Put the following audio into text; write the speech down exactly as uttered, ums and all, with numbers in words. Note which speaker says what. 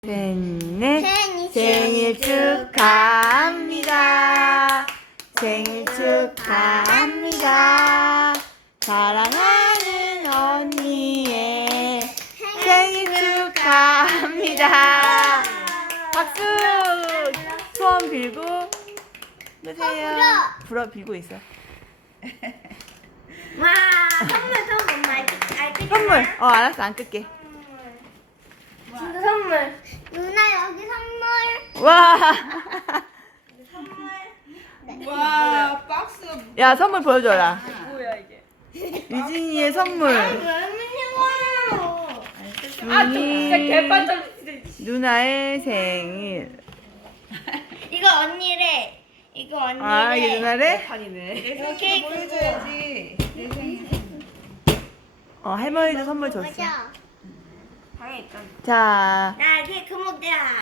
Speaker 1: 셋넷
Speaker 2: 생일
Speaker 1: 생일 축하합니다. 생일 축하합니다. 사랑하는 언니의 생일 축하합니다. 박수! 소원 빌고 끄세요. 불어 빌고 있어.
Speaker 2: 와, 선물 선물 말 알겠지?
Speaker 1: 선물. 어 알았어 안 끌게.
Speaker 2: 진짜 선물. 누나 여기 선물.
Speaker 1: 와.
Speaker 2: 선물.
Speaker 3: 와 박스
Speaker 1: 야 선물 보여줘라.
Speaker 3: 뭐야 이게?
Speaker 1: 유진이의 선물.
Speaker 3: 아 저 진짜 개판전.
Speaker 1: 누나의 생일.
Speaker 2: 이거 언니래. 이거 언니래.
Speaker 1: 아 이게 누나래?
Speaker 3: 판이네.
Speaker 2: 이거 케이크.
Speaker 3: 보여줘야지. 내 생일.
Speaker 1: 어 할머니도 선물 줬어.
Speaker 2: 맞아.
Speaker 3: 방에 있잖아.
Speaker 1: 자.
Speaker 2: 나 케이크 먹자.